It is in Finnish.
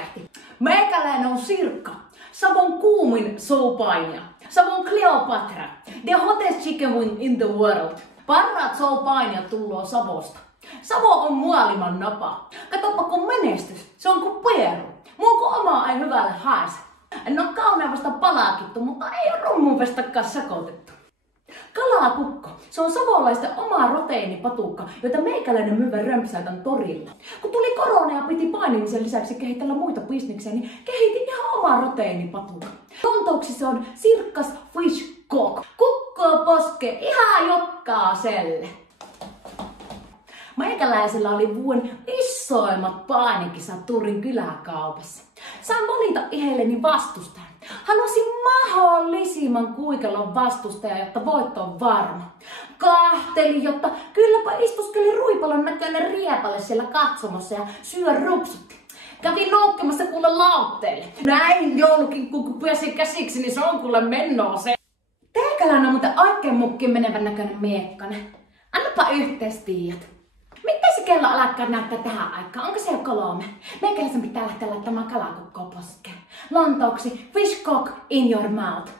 sätkähti. Meikäläinen on Sirkka, Savon kuumin showpainija. Savon Cleopatra, the hottest chicken wing in the world. Parhaat showpainijat tulloo Savosta. Savo on mualiman napa. Katoppa kun menestys, se on kuin pieru. Muuko omaa ei hyvälle haise. En oo kaunea vasta palakittu, mutta ei oo rummunvestakaan sakotettu. Kalakukko, se on savolaisten oma roteiinipatukka, jota meikäläinen myyvä römpsäytän torilla. Kun tuli korona ja piti painimisen lisäksi kehitellä muita bisneksiä, niin kehitin ihan oma roteiinipatukka. Lontooksi se on Sirkkas Fish Cook. Kukkoa poske ihan jokkaaselle. Meikäläisellä oli vuoden isoimmat painikisat Turun kyläkaupassa. Sain valita itselleni vastustajan. Halusin mahdollisimman kuikelon vastustaja, jotta voitto on varma. Kahtelin, jotta kylläpä istuskeli ruipalon näköinen riepale siellä katsomassa ja syö rupsutti. Kävin noukkimassa kuule lautteelle. Näin joulukin kun pääsin käsiksi, niin se on kuule mennoo se. Teikäläinen on muuten oikein mukkiin menevän näköinen miekkanen. Annapa yhteistiedot. Miten se kello alkaa näyttää tähän aikaan? Onko se jo 3? Meikäläisen pitää lähteä laittamaan kalakukkoa poskeen. Lontooksi, fish cook in your mouth.